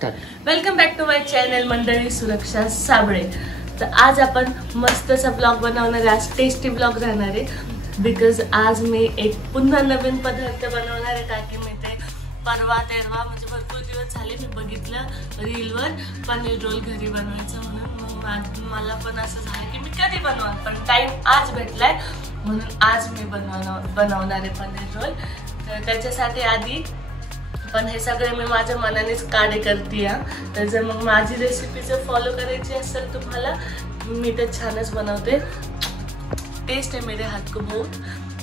Start. Welcome back to my channel मंडळी सुरक्षा साबळे. तर आज आपण मस्तसा ब्लॉग बनवणार आहे. आज टेस्टी ब्लॉग राहणार आहे बिकॉज आज मी एक पुन्हा नवीन पदार्थ बनवणार आहे. ताकी मी ते परवा तेरवा म्हणजे भरपूर दिवस झाले मी बघितलं रीलवर पनीर रोल घरी बनवायचं म्हणून. मग मला पण असं झालं की मी कधी बनवणार, पण टाइम आज भेटलाय म्हणून आज मी बनवणार आहे पनीर रोल. तर त्याच्यासाठी आधी पण हे सगळे मी माझ्या मनानेच काढे करते. तर जर मग माझी रेसिपी जर फॉलो करायची असेल तुम्हाला, मी तर छानच बनवते. टेस्ट आहे मेरे हात को बहुत,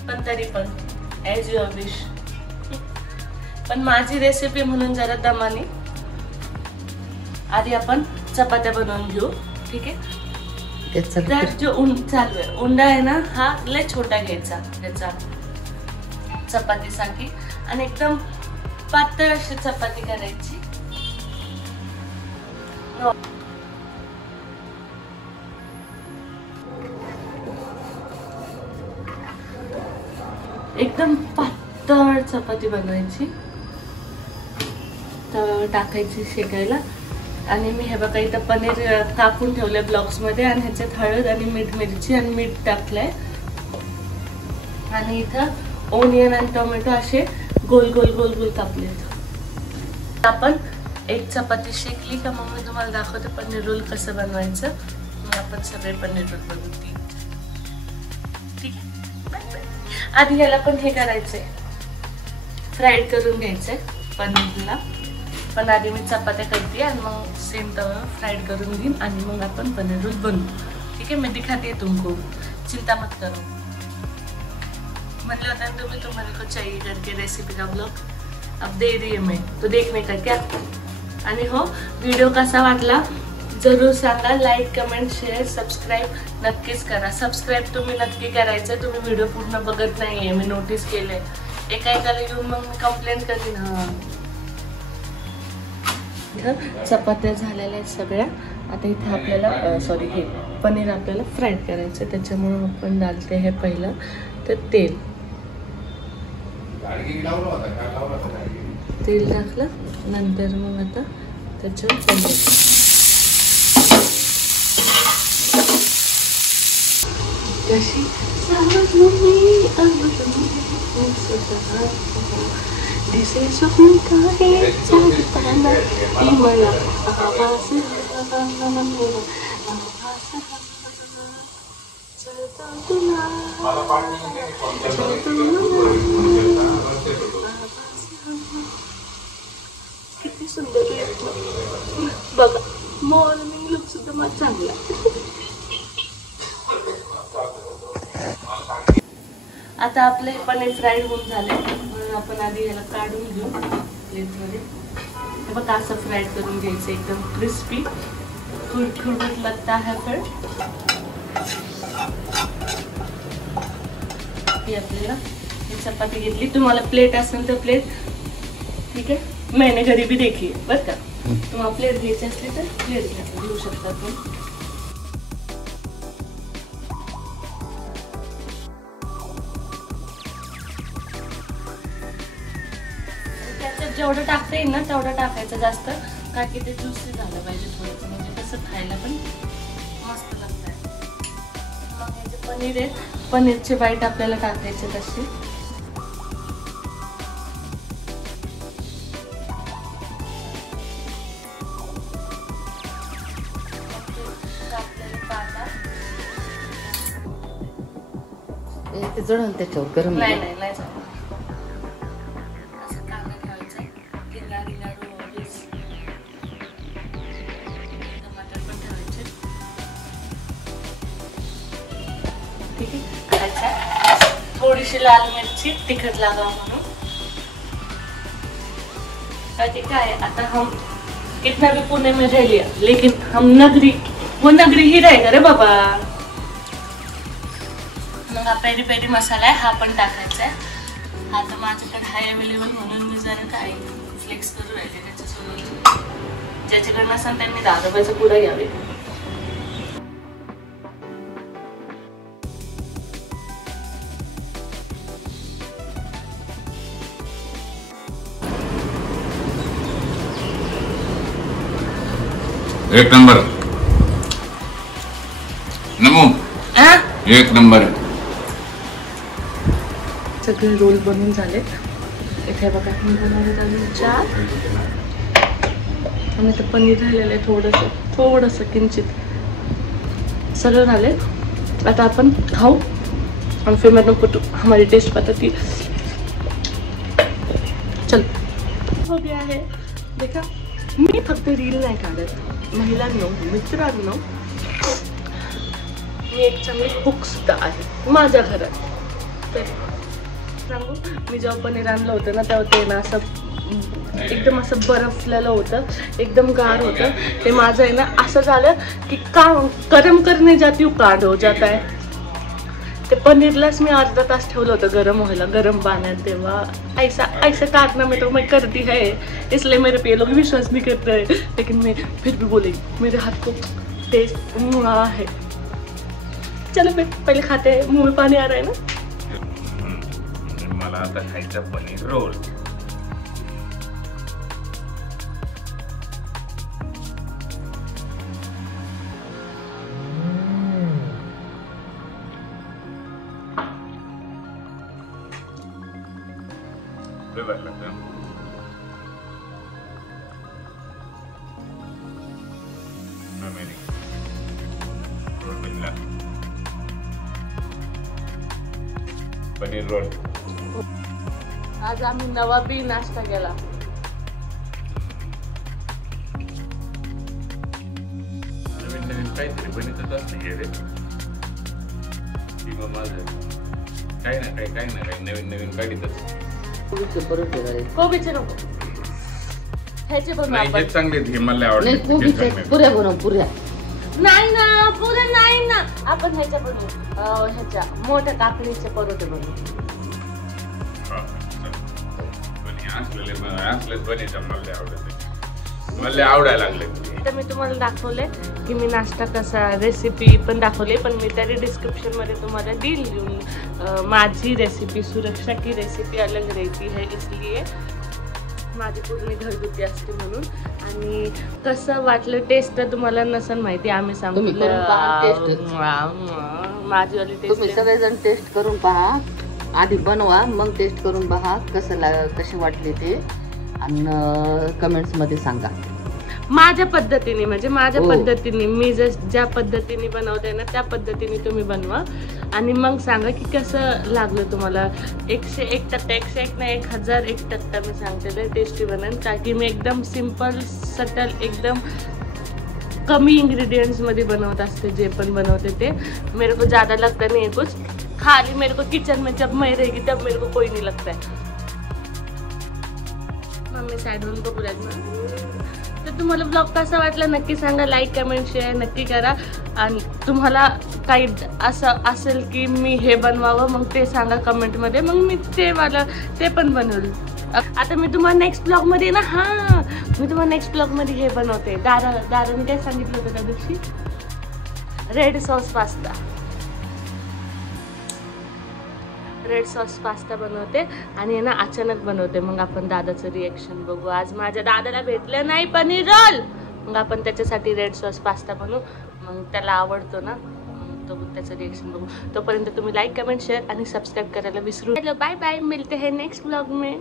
पण तरी पण ॲज युअर विश. पण माझी रेसिपी म्हणून जरा दमाने आधी आपण चपात्या बनवून घेऊ. ठीक आहे. तर जो चालू आहे उंडा आहे ना, हा लय छोटा घ्यायचा त्याचा चपातीसाठी आणि एकदम पातळ अशी चपाती करायची. एकदम पातळ चपाती बनवायची. तर टाकायची शेकायला. आणि मी हे बघा इथं पनीर कापून ठेवलंय ब्लॉक्स मध्ये आणि ह्याच्यात हळद आणि मीठ मिरची आणि मीठ टाकलंय. आणि इथं ओनियन आणि टोमॅटो असे गोल गोल गोल गोल कापले. आपण एक चपाती शेकली का मग मी तुम्हाला दाखवते पनीर रोल कसं बनवायचं. मग आपण सगळे पनीर रोल बनवू. ठीक आहे. आधी याला पण हे करायचंय, फ्राईड करून घ्यायचंय पनीरला. पण आधी मी चपात्या करते आणि मग सेम तवा फ्राईड करून घेईन आणि मग आपण पनीर रोल बनवू. ठीक है. मैं दिखाती है तुमको, चिंता मत करो. मतलब होता तुम्हें तुम्हारे को चाहिए करके रेसिपी का ब्लॉग अब दे रही है मैं, तो देखने का क्या. आणि हो, व्हिडिओ कसा वाटला जरूर सांगा. लाईक कमेंट शेअर सबस्क्राईब नक्कीच करा. सबस्क्राईब तुम्ही नक्की करायचं. तुम्ही व्हिडिओ पूर्ण बघत नाहीये, मी नोटीस केलंय. एका एकाला येऊन मग मी कंप्लेंट करीन. हा, इथं चपात्या झालेल्या आहेत सगळ्या. आता इथे आपल्याला सॉरी हे पनीर आपल्याला फ्राईड करायचं. त्याच्यामुळे आपण डालते हे पहिलं तर तेल टाकलं. नंतर मग आता त्याच्यावर पनीर. कशी दिसे स्वप्न काही जागताना मला आवाज किती सुंदर बघा. मॉर्निंग लुक सुद्धा मला चांगला. आता आपले पनीर फ्राईड होऊन झाले म्हणून आपण आधी याला काढून घेऊ प्लेटमध्ये. हे बघा असं फ्राईड करून घ्यायचं एकदम क्रिस्पी खुरखुरीत लगता है. फिर आपल्याला ही चपाती घेतली. तुम्हाला प्लेट असेल तर प्लेट, ठीक आहे. मैंने घरी भी देखी आहे बरं का. तुम्हाला प्लेट घ्यायची असली तर प्लेट घेऊ शकता तुम्ही. जेवढं टाकता येईल ना तेवढं टाकायचं जास्त, का की ते ज्युसी झालं पाहिजे थोडंसं, म्हणजे कसं खायला पण मस्त लागतं. मग हे जे पनीर आहे, पनीरचे बाईट आपल्याला टाकायचे तसे. जळण त्याच्यावर गरम नाही नाही नाही. ठीक है. अच्छा, थोडीशी लाल मिर्ची तिखट लागा म्हणून. ठीक है. आता हम कितना भी पुणे में रह लिया लेकिन हम नगरी वो नगरी ही रहेगा रे बाबा. मग हा पेरी पेरी मसाला आहे, हा पण टाकायचा आहे. हा तर माझ्याकडे हाय अवेलेबल म्हणून मी जरा काय फ्लेक्स करू राहिले त्याच्यासोबत. ज्याच्याकडे नसेल त्यांनी 10 रुपयाचा पुडा घ्यावे. एक नंबर नमो एक नंबर. सगळे रोल बनवून झाले. इथे बघा मी बनवले अजून 4 आणि ते पनीर राहिलेलं आहे थोडंसं किंचित. सगळं झाले. आता आपण खाऊ और फिर मैं तुमको हमारी टेस्ट बताती. चल हो गया है. देखा मी फक्त रील नाही काढत महिलांनो मित्रांनो, मी एक चांगली कुक सुद्धा आहे माझ्या घरात. तर सांगू, मी जेव्हा पनीर आणलं होतं ना तेव्हा ते ना असं एकदम असं बर्फलेलं होतं, एकदम गार होतं. ते माझं आहे ना असं झालं की का गरम करणे जाती हूँ कांड हो जाता है. ते पनीरलाच मी अर्धा तास ठेवलं होतं गरम व्हायला गरम पाण्यात. तेव्हा ऐसा कारनामे तो मैं करती है, इसलिए मेरे पे लोग विश्वास नहीं करते हैं. लेकिन मैं फिर भी बोलेगी मेरे हाथ को टेस्ट मुआ है. चलो फिर पहले खाते हैं, मुंह में पानी आ रहा है ना. मला आता खायचा पनीर रोल. पनीर रोल. आज आम्ही नवाबी नाश्ता केला. नवीन काहीतरी बनवत असते हे रे. किंवा माझं काही ना काही नवीन काढीतच. कोबीचे नको, ह्याचे बनवू नाही आपण. हे चांगले हे मला आवडले. पुऱ्या बनव पुऱ्या. नाही ना पुरे नाही ना, आपण ह्याच्या बनवू, ह्याच्या मोठ्या काकडीचे परोठे बनवू. मला आवडायला लागले. तर मी तुम्हाला दाखवले की मी नाश्ता कसा, रेसिपी पण दाखवली, पण मी तरी डिस्क्रिप्शन मध्ये तुम्हाला देईल लिहून. माझी रेसिपी सुरक्षा की रेसिपी अलग रहती है, इसलिए माझी पूर्ण घरगुती असते म्हणून. आणि कसं वाटलं टेस्ट तर तुम्हाला नसेल माहिती, आम्ही सांगितलं माझी वाली टेस्ट. तुम्ही सगळेजण टेस्ट करून पहा, आधी बनवा मग टेस्ट करून पहा कसे वाटले ते, आणि कमेंट्स मध्ये सांगा. माझ्या पद्धतीने, म्हणजे माझ्या हो. पद्धतीने मी ज्या पद्धतीने बनवते ना त्या पद्धतीने तुम्ही बनवा आणि मग सांगा की कसं लागलं तुम्हाला. 101% 101 नाही 1001% मी सांगते टेस्टी बनेल. का की मी एकदम सिंपल सटल एकदम कमी इंग्रेडिएंट्स मध्ये बनवत असते. जे पण बनवते ते मेरे को ज़्यादा लगता नहीं है कुछ, खाली मेरे को किचन में जब मैं रहेगी तब मेरे को कोई नहीं लगता है. मम्मी साइड होऊन बघू लागणार. तर तुम्हाला ब्लॉग कसा वाटला नक्की सांगा, लाईक कमेंट शेअर नक्की करा. आणि तुम्हाला काही असं असेल की मी हे बनवावं मग ते सांगा कमेंटमध्ये, मग मी ते पण बनवलं. आता मी तुम्हाला नेक्स्ट ब्लॉगमध्ये ना, मी तुम्हाला नेक्स्ट ब्लॉगमध्ये हे बनवते. दाराने काय सांगितलं होतं त्या दिवशी, रेड सॉस पास्ता बनवते आणि ना अचानक बनवते. मग आपण दादाचं रिएक्शन बघू. आज माझ्या दादाला भेटलं नाही पनीर रोल, मग आपण त्याच्यासाठी रेड सॉस पास्ता बनवू. मग त्याला आवडतो ना, तो त्याचं रिएक्शन बघू. तोपर्यंत तुम्ही लाईक कमेंट शेअर आणि सबस्क्राईब करायला विसरू. बाय बाय, मिलते हैं नेक्स्ट ब्लॉग में.